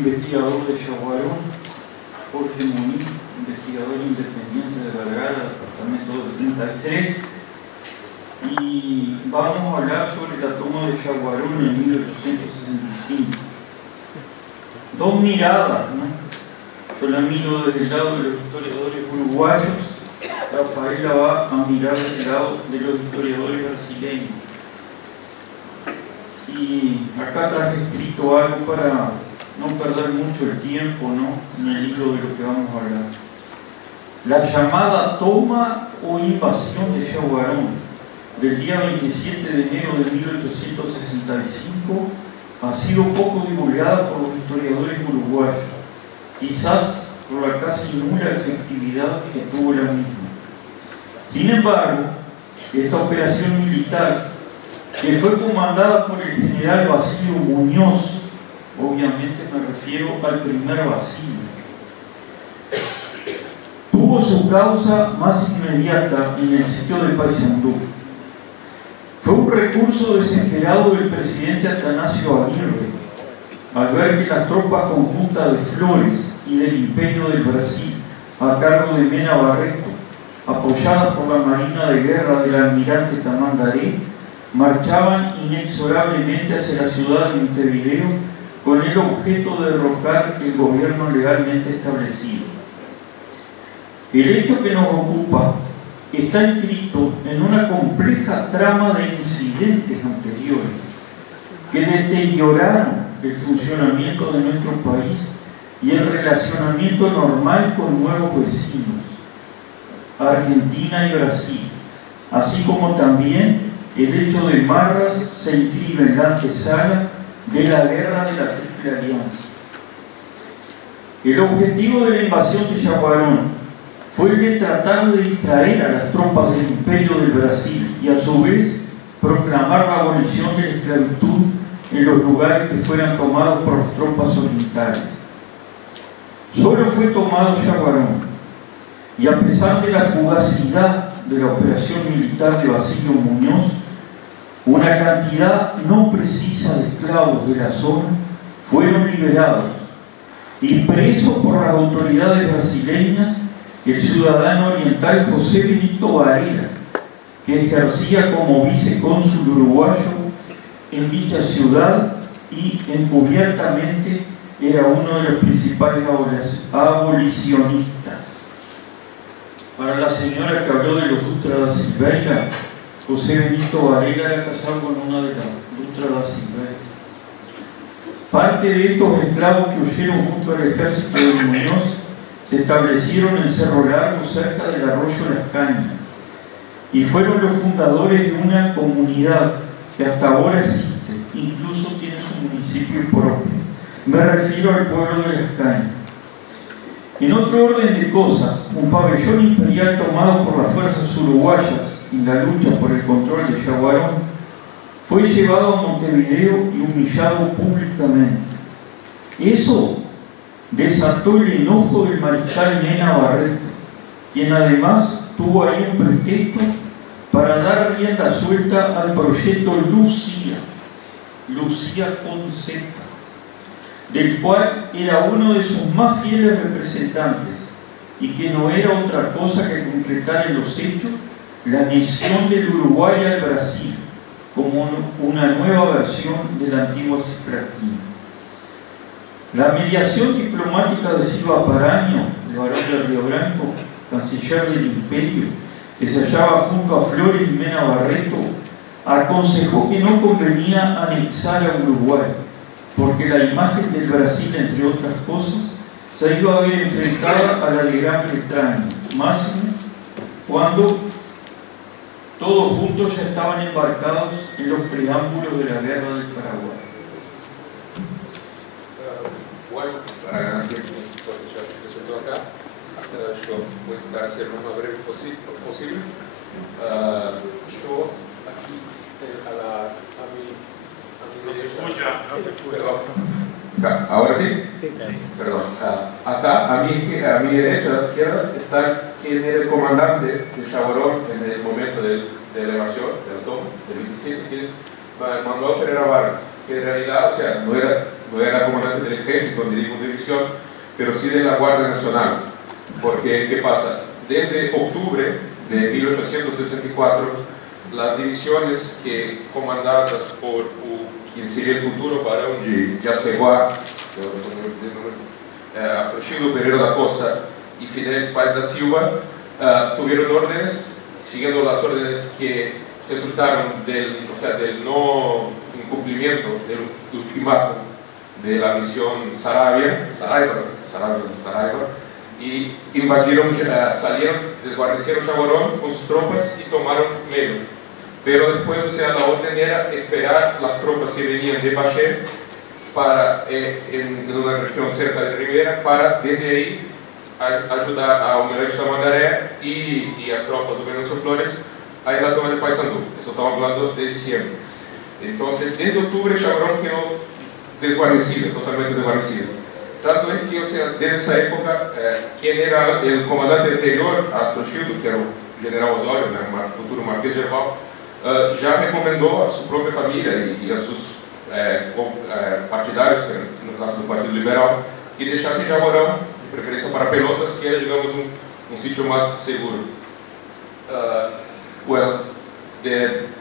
investigador de Yaguarón, Jorge Muniz, investigador independiente de Vergara, departamento del 33, y vamos a hablar sobre la toma de Yaguarón en 1865. Dos miradas, ¿no? Yo la miro desde el lado de los historiadores uruguayos, Rafaela va a mirar desde el lado de los historiadores brasileños. Y acá traje escrito algo para no perder mucho el tiempo, ¿no?, en el hilo de lo que vamos a hablar. La llamada toma o invasión de Yaguarón del día 27 de enero de 1865 ha sido poco divulgada por los historiadores uruguayos, quizás por la casi nula efectividad que tuvo la misma. Sin embargo, esta operación militar, que fue comandada por el general Basilio Muñoz, obviamente me refiero al primer Basilio, tuvo su causa más inmediata en el sitio de Paysandú. Fue un recurso desesperado del presidente Atanasio Aguirre, al ver que las tropas conjuntas de Flores y del Imperio del Brasil, a cargo de Mena Barreto, apoyadas por la Marina de Guerra del almirante Tamandaré, marchaban inexorablemente hacia la ciudad de Montevideo con el objeto de derrocar el gobierno legalmente establecido. El hecho que nos ocupa está inscrito en una compleja trama de incidentes anteriores que deterioraron el funcionamiento de nuestro país y el relacionamiento normal con nuevos vecinos, Argentina y Brasil, así como también el hecho de Marras se inscribe en la antesala de la guerra de la Triple Alianza. El objetivo de la invasión de Yaguarón fue el de tratar de distraer a las tropas del Imperio del Brasil y a su vez proclamar la abolición de la esclavitud en los lugares que fueran tomados por las tropas orientales. Solo fue tomado Yaguarón, y a pesar de la fugacidad de la operación militar de Basilio Muñoz, una cantidad no precisa de esclavos de la zona fueron liberados y presos por las autoridades brasileñas el ciudadano oriental José Benito Varela, que ejercía como vicecónsul uruguayo en dicha ciudad y encubiertamente era uno de los principales abolicionistas. Para la señora que habló de los Dutra da Silveira, José Benito Varela era casado con una de las Dutra da Silveira. Parte de estos esclavos que huyeron junto al ejército de Muñoz se establecieron en Cerro Largo, cerca del arroyo Las Cañas, y fueron los fundadores de una comunidad que hasta ahora existe, incluso tiene su municipio propio. Me refiero al pueblo de Las Cañas. En otro orden de cosas, un pabellón imperial tomado por las fuerzas uruguayas en la lucha por el control de Yaguarón fue llevado a Montevideo y humillado públicamente. Eso desató el enojo del mariscal Mena Barreto, quien además tuvo ahí un pretexto para dar rienda suelta al proyecto Lucía con Z, del cual era uno de sus más fieles representantes y que no era otra cosa que concretar en los hechos la anexión del Uruguay al Brasil como una nueva versión de la antigua Cisplatina. La mediación diplomática de Silva Paraño, el barón de Río Branco, canciller del Imperio, que se hallaba junto a Flores y Mena Barreto, aconsejó que no convenía anexar a Uruguay, porque la imagen del Brasil, entre otras cosas, se iba a ver enfrentada a la de Gran Bretaña, máxime cuando todos juntos ya estaban embarcados en los preámbulos de la guerra del Paraguay. Bueno, para que ya presentó acá, yo voy a intentar ser lo más breve posible. Yo aquí a mi no se escucha, no se escucha. Perdón. ¿Ahora sí? Sí. Perdón. Acá, a mi derecha, a la izquierda, está quien era el comandante de Yaguarón en el momento de la evasión, de la toma, del 27, que es Manuel Pereira Vargas, que en realidad, o sea, no era no era comandante del ejército ni de ninguna división, pero sí de la Guardia Nacional. Porque, ¿qué pasa? Desde octubre de 1864, las divisiones que comandadas por quien sería el futuro barão de Jaceguá, Astrocildo Pereira da Costa y Fidélis Paz da Silva, tuvieron órdenes, siguiendo las órdenes que resultaron del no incumplimiento del ultimátum de la misión Saraiva, y invadieron, salieron, desguarnecieron Chaguarón con sus tropas y tomaron Melo. Pero después, la orden era esperar las tropas que venían de Paché para, en una región cerca de Rivera, para desde ahí ayudar a Almirante Tamandaré y las tropas de Venancio Flores a ir a la toma de Paysandú. Eso estamos hablando de diciembre. Entonces, desde octubre, Chaguarón quedó desguarnecido, totalmente desguarnecido. Tanto es que, desde esa época, quien era el comandante anterior a Astrocildo, que era el general Osório, el futuro Marqués de Herbal, ya recomendó a su propia familia y a sus partidarios, en el caso del Partido Liberal, que deixassem Jaguarão, de preferencia para Pelotas, que era, digamos, un sitio más seguro.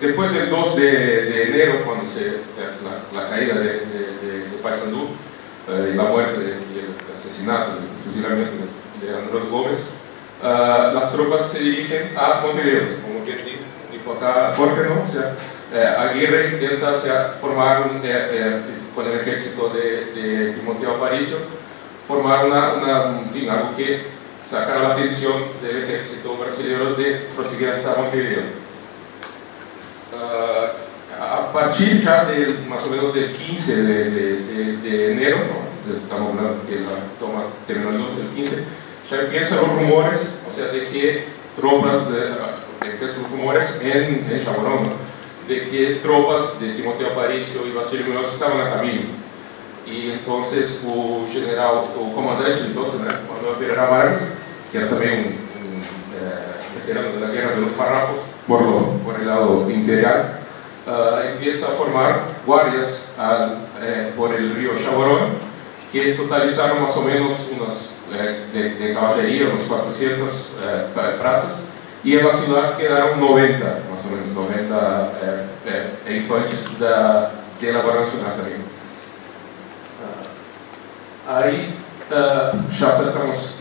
Después del 2 de enero, cuando la caída de Paysandú, y la muerte y el asesinato, el fusilamiento de Andrés Gómez, las tropas se dirigen a Montevideo, como que dijo acá Jorge, ¿no? Aguirre intenta formar con el ejército de Timoteo Aparicio, formar algo que sacara la atención del ejército brasileño de proseguir hasta Montevideo. A partir ya más o menos del 15 de enero, ¿no? Estamos hablando que la toma terminó el 12 del 15, ya empiezan los rumores, de que tropas, empiezan los rumores en Chaguarón, ¿no? De que tropas de Timoteo Aparicio y Basilio Muñoz estaban a camino. Y entonces el comandante entonces, Manuel Pereira Vargas, que era también un veterano de la guerra de los farrapos por el lado imperial, empieza a formar guardias por el río Chaguarón, que totalizaron más o menos de caballería, unos 400 plazas, y en la ciudad quedaron 90, más o menos 90 infantes de la Guardia Nacional también. Ahí ya estamos,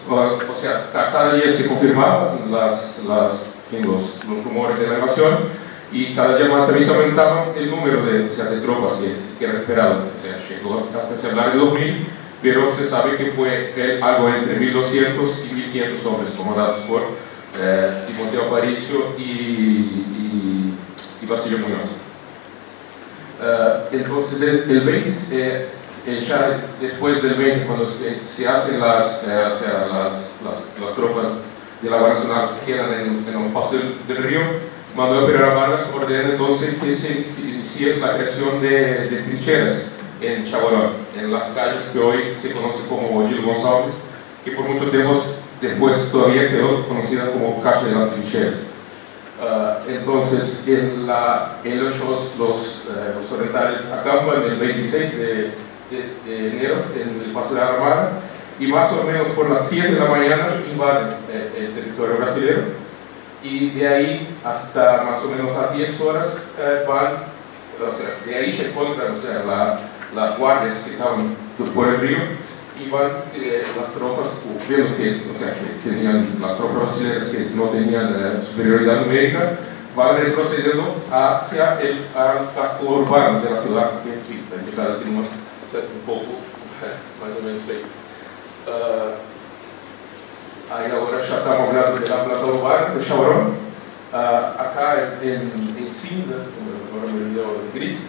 cada día se confirmaban los rumores de la invasión, y cada día más también se aumentaba el número de tropas que era esperado. Llegó hasta hablar de 2000, pero se sabe que fue algo entre 1200 y 1500 hombres comandados por Timoteo Aparicio y Basilio Muñoz. Entonces, el 20, ya después del 20, cuando se hacen las tropas de la Guardia Nacional que quedan en el paso del río, Manuel Pereira Vargas ordena entonces que se inicie la creación de trincheras en Chaguarón, en las calles que hoy se conocen como Gil González, que por mucho tiempo después todavía quedó conocida como Calle de las Trincheras. Entonces, los orientales acampan el 26 de enero en el Paso de la Armada, y más o menos por las 7 de la mañana invaden el territorio brasileño, y de ahí hasta más o menos a 10 horas van, de ahí se encuentran las guardias que estaban por el río, y van las tropas, viendo que tenían las tropas brasileñas que no tenían superioridad numérica, van retrocediendo hacia el casco urbano de la ciudad, que indicado aquí un poco, más o menos ahí. Ahí ahora ya estamos hablando de la plata urbana de Chaguarón. Acá en cinza, ahora me olvidó el gris,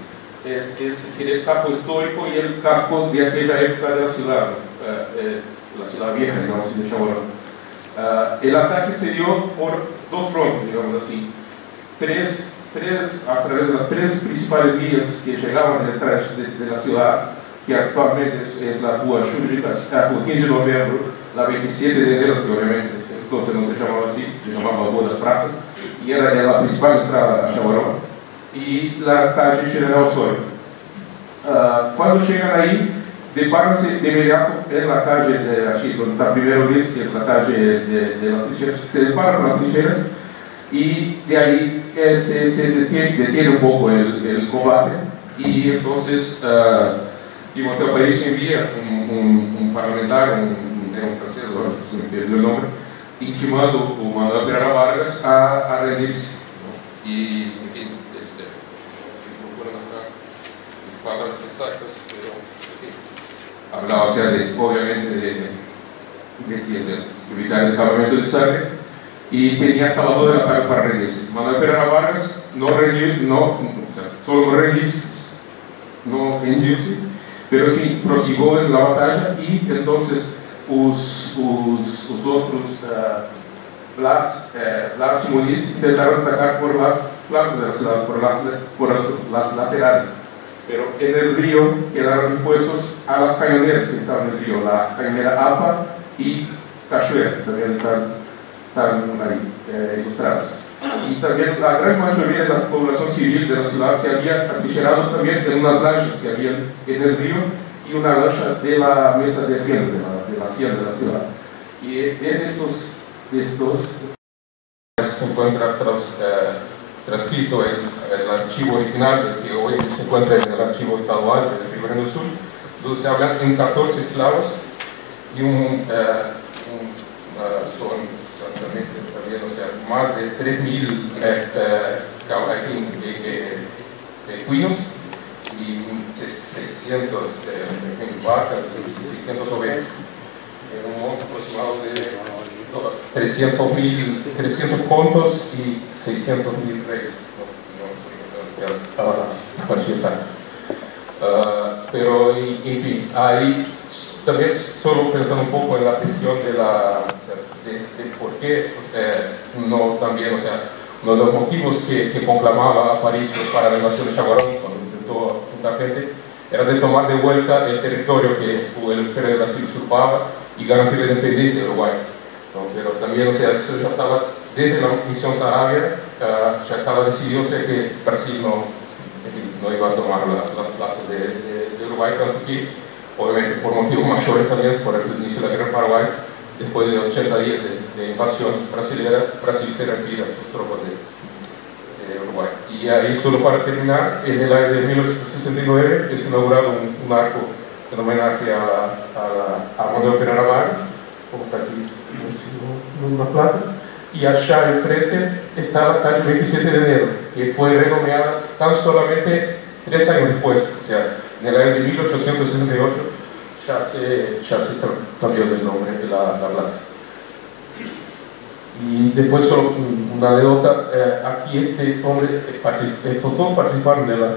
sería el casco histórico y el casco de aquella época de la ciudad vieja, digamos, de Chaguarón. El ataque se dio por dos frontes, digamos así. A través de las tres principales vías que llegaban desde la ciudad, que actualmente es la Rua Júlio, la 15 de noviembre, la 27 de enero, que obviamente entonces no se llamaba así, se llamaba Rua das Pratas, y era la principal entrada a Chaguarón, y la calle General Osório. Cuando llegan ahí, depárase de inmediato en la calle de aquí, donde está primero vez, que es la calle de las trincheras. Se depara con las trincheras y de ahí se detiene un poco el combate, y entonces Timoteo París envía un parlamentario, era un francés, ahora se me perdió el nombre, intimando o Manuel Pereira Vargas a rendirse, ¿no? Y, en fin, palabras exactas, pero hablaba, o sea, obviamente de evitar el acabamiento de sangre, y tenía hasta la 2 de la tarde para rendirse. Manuel Pereira Vargas solo no rendirse, pero en fin, prosiguió en la batalla, y entonces los otros Blas y Muniz intentaron atacar por las flancos de la ciudad, por las laterales. Pero en el río quedaron expuestos a las cañoneras que estaban en el río, la cañonera APA y Cachoeira, también están ahí ilustradas. Y también la gran mayoría de la población civil de la ciudad se había atrincherado también en unas lanchas que había en el río, y una lancha de la mesa de rienda de la hacienda de la ciudad. Y en estos se encuentra transcrito el archivo original, que hoy se encuentra en el archivo estadual del Río Grande do Sul, donde se hablan en 14 esclavos y son exactamente también, o sea, más de 3.000 equinos y 600 vacas y 600 ovejas, en un monto aproximado de 300 contos y 600.000 reyes, a partir de pero en fin, ahí también solo pensando un poco en la cuestión de por qué no también, o sea, uno de los motivos que conclamaba a París para la invasión de Chaguarón, cuando intentó juntar gente, era de tomar de vuelta el territorio que el Imperio de Brasil usurpaba y garantir la independencia de Uruguay. ¿No? Pero también, o sea, eso ya estaba desde la misión Saravia, ya estaba decidido, o sea, que Brasil no iba a tomar las plazas de Uruguay, tanto que, obviamente, por motivos mayores también, por el inicio de la Guerra Paraguay, después de 80 días de invasión brasileña, Brasil se retira sus tropas de Uruguay. Y ahí, solo para terminar, en el año de 1969 es inaugurado un arco en homenaje a Manuel Pereira Vargas, como está aquí en una plata, y allá enfrente está la calle 27 de enero, que fue renomeada tan solamente 3 años después, o sea, en el año de 1868 ya se cambió el nombre de la plaza. Y después, solo una anécdota, aquí este hombre, estos todos participaron de la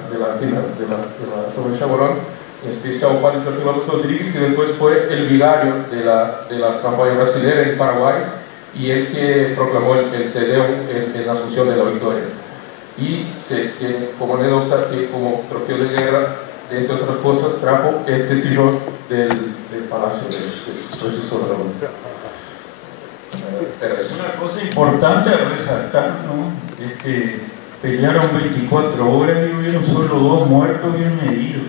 toma de Chaguarón, en especial Padre Joaquín López Rodríguez, que después fue el vicario de la campaña brasileña en Paraguay, y el que proclamó el Te Deum en la Asunción de la Victoria. Y se tiene como anécdota que, como trofeo de guerra, entre otras cosas, trajo este sillón del palacio de su predecesor de la Unidad. Una cosa importante a resaltar, ¿no? Es que pelearon 24 horas y hubieron solo 2 muertos y 1 herido.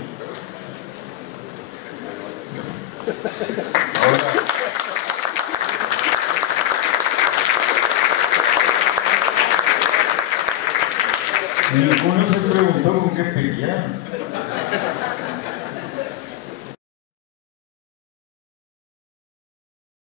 Ninguno se preguntó con qué pelearon.